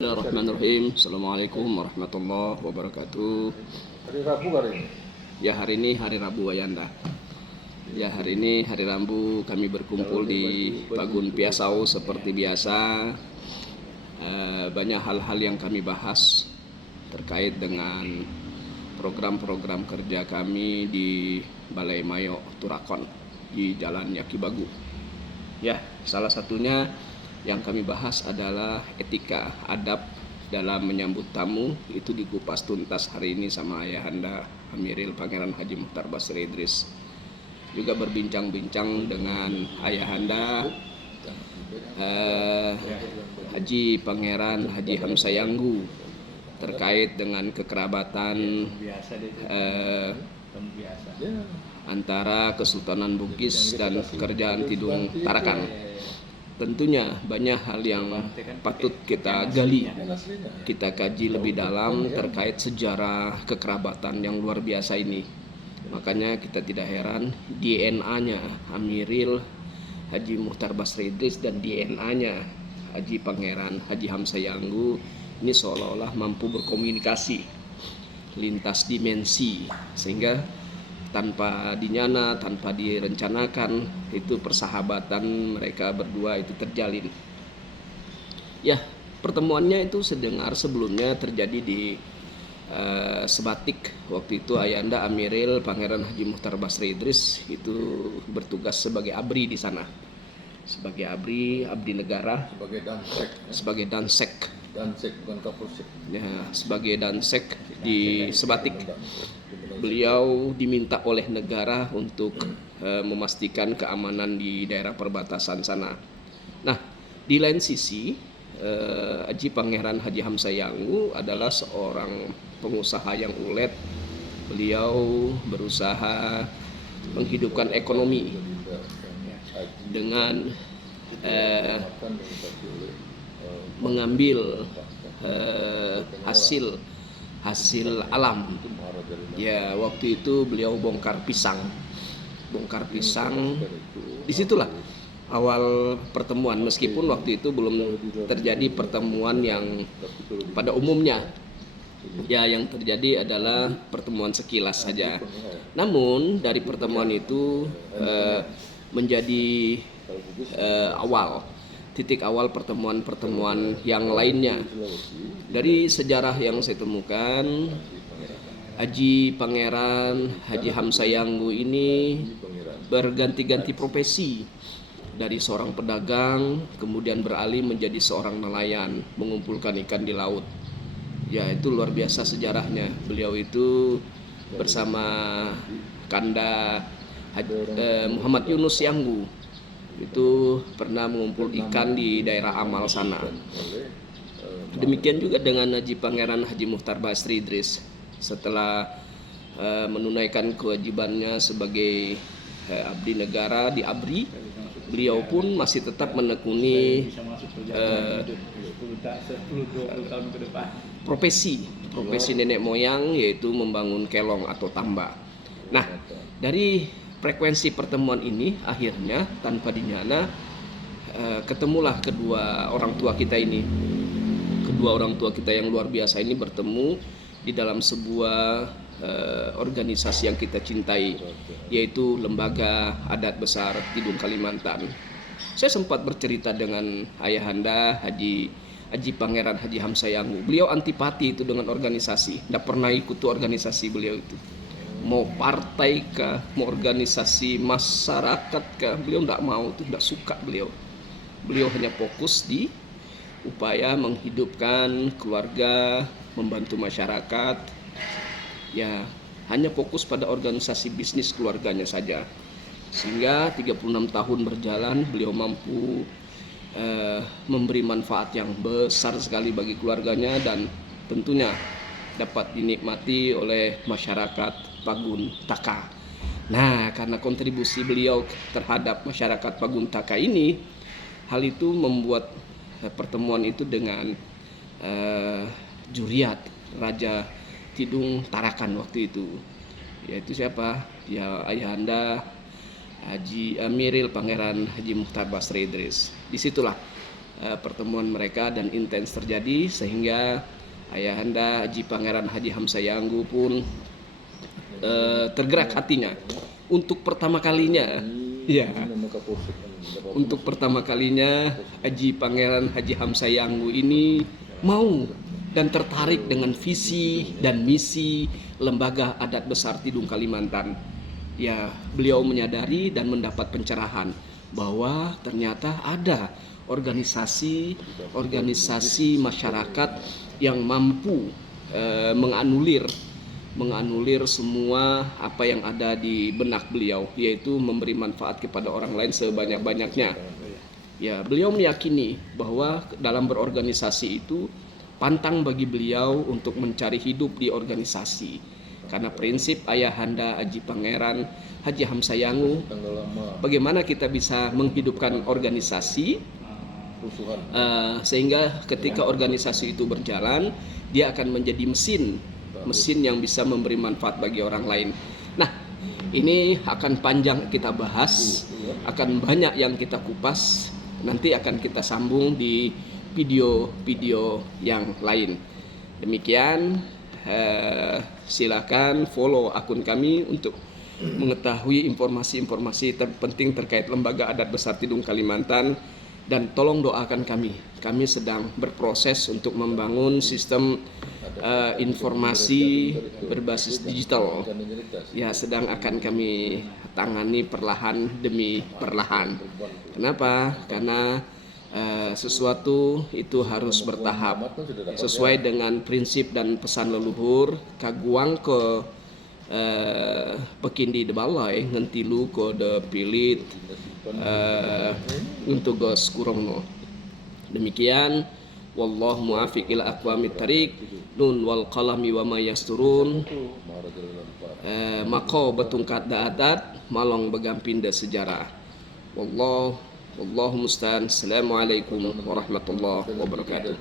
Bismillahirrahmanirrahim. Assalamualaikum warahmatullahi wabarakatuh. Hari Rabu hari ini. Ya, hari ini hari Rabu, Ayanda. Ya, hari ini hari Rabu kami berkumpul di Pagun Piasau seperti biasa. Banyak hal-hal yang kami bahas terkait dengan program-program kerja kami di Balai Mayo Turakon di Jalan Yakibagu. Ya, salah satunya yang kami bahas adalah etika adab dalam menyambut tamu. Itu dikupas tuntas hari ini sama Ayahanda Amiril Pangeran Haji Muhtar Basri Idris. Juga berbincang-bincang dengan Ayahanda Haji Pangeran Haji Hamsayanggu terkait dengan kekerabatan antara Kesultanan Bugis dan Kerajaan Tidung Tarakan. Tentunya banyak hal yang patut kita gali, kita kaji lebih dalam terkait sejarah kekerabatan yang luar biasa ini. Makanya kita tidak heran DNA-nya Amiril Haji Muhtar Basri Idris dan DNA-nya Haji Pangeran Haji Hamsayanggu ini seolah-olah mampu berkomunikasi lintas dimensi, sehingga tanpa dinyana, tanpa direncanakan, itu persahabatan mereka berdua itu terjalin. Ya, pertemuannya itu sedengar sebelumnya terjadi di Sebatik. Waktu itu Ayahanda Amiril Pangeran Haji Muhtar Basri Idris itu bertugas sebagai abri di sana. Sebagai abdi negara, sebagai dansek bukan kapolsek. Ya, sebagai dansek di Sebatik. Beliau diminta oleh negara untuk memastikan keamanan di daerah perbatasan sana. Nah, di lain sisi Haji Pangeran Haji Hamsayanggu adalah seorang pengusaha yang ulet. Beliau berusaha menghidupkan ekonomi dengan mengambil hasil alam. Ya, waktu itu beliau bongkar pisang. Disitulah awal pertemuan, meskipun waktu itu belum terjadi pertemuan yang pada umumnya. Ya, yang terjadi adalah pertemuan sekilas saja. Namun dari pertemuan itu menjadi titik awal pertemuan-pertemuan yang lainnya. Dari sejarah yang saya temukan, Haji Pangeran Haji Hamsayanggu ini berganti-ganti profesi. Dari seorang pedagang kemudian beralih menjadi seorang nelayan, mengumpulkan ikan di laut. Ya, itu luar biasa sejarahnya. Beliau itu bersama Kanda Muhammad Yunus Yanggu itu pernah mengumpul ikan di daerah Amal sana. Demikian juga dengan Haji Pangeran Haji Muhtar Basri Idris. Setelah menunaikan kewajibannya sebagai abdi negara di ABRI, beliau pun masih tetap menekuni profesi nenek moyang, yaitu membangun kelong atau tambak. Nah, dari frekuensi pertemuan ini akhirnya tanpa dinyana ketemulah kedua orang tua kita yang luar biasa ini bertemu di dalam sebuah organisasi yang kita cintai, yaitu Lembaga Adat Besar Tidung Kalimantan. Saya sempat bercerita dengan Ayahanda Haji Pangeran Haji Hamsayanggu. Beliau antipati itu dengan organisasi, tidak pernah ikut organisasi beliau itu. Mau partai kah, mau organisasi masyarakat kah, beliau tidak mau, itu tidak suka beliau. Beliau hanya fokus di upaya menghidupkan keluarga, membantu masyarakat. Ya, hanya fokus pada organisasi bisnis keluarganya saja. Sehingga 36 tahun berjalan, beliau mampu memberi manfaat yang besar sekali bagi keluarganya dan tentunya dapat dinikmati oleh masyarakat Pagun Taka. Nah, karena kontribusi beliau terhadap masyarakat Pagun Taka ini, hal itu membuat pertemuan itu dengan Juriat Raja Tidung Tarakan waktu itu, yaitu siapa? Ya, Ayahanda Haji Amiril Pangeran Haji Muhtar Basri Idris. Disitulah pertemuan mereka dan intens terjadi sehingga Ayahanda Haji Pangeran Haji Hamzah Yanggu pun tergerak hatinya untuk pertama kalinya. Ya, untuk pertama kalinya Haji Pangeran Haji Hamzah Yanggu ini mau dan tertarik dengan visi dan misi Lembaga Adat Besar Tidung Kalimantan. Ya, beliau menyadari dan mendapat pencerahan bahwa ternyata ada organisasi masyarakat yang mampu menganulir semua apa yang ada di benak beliau, yaitu memberi manfaat kepada orang lain sebanyak-banyaknya. Ya, beliau meyakini bahwa dalam berorganisasi itu pantang bagi beliau untuk mencari hidup di organisasi. Karena prinsip Ayahanda Haji Pangeran Haji Hamzah Yanggu, bagaimana kita bisa menghidupkan organisasi sehingga ketika organisasi itu berjalan, dia akan menjadi mesin yang bisa memberi manfaat bagi orang lain. Nah, ini akan panjang kita bahas, akan banyak yang kita kupas, nanti akan kita sambung di video-video yang lain. Demikian, silakan follow akun kami untuk mengetahui informasi-informasi terpenting terkait Lembaga Adat Besar Tidung Kalimantan, dan tolong doakan kami. Kami sedang berproses untuk membangun sistem informasi berbasis digital. Ya, sedang akan kami tangani perlahan demi perlahan. Kenapa? Karena sesuatu itu harus bertahap sesuai dengan prinsip dan pesan leluhur kaguang ke pekindi de balai ngentilu ko de pilit untuk gos kurongno. Demikian, wallahu muafiq ila aqwamit thariq, nun wal qalami wa ma yasturun, mako betungkat da adat malong begampinda sejarah. Wallahu musta'an. Assalamualaikum warahmatullahi wabarakatuh.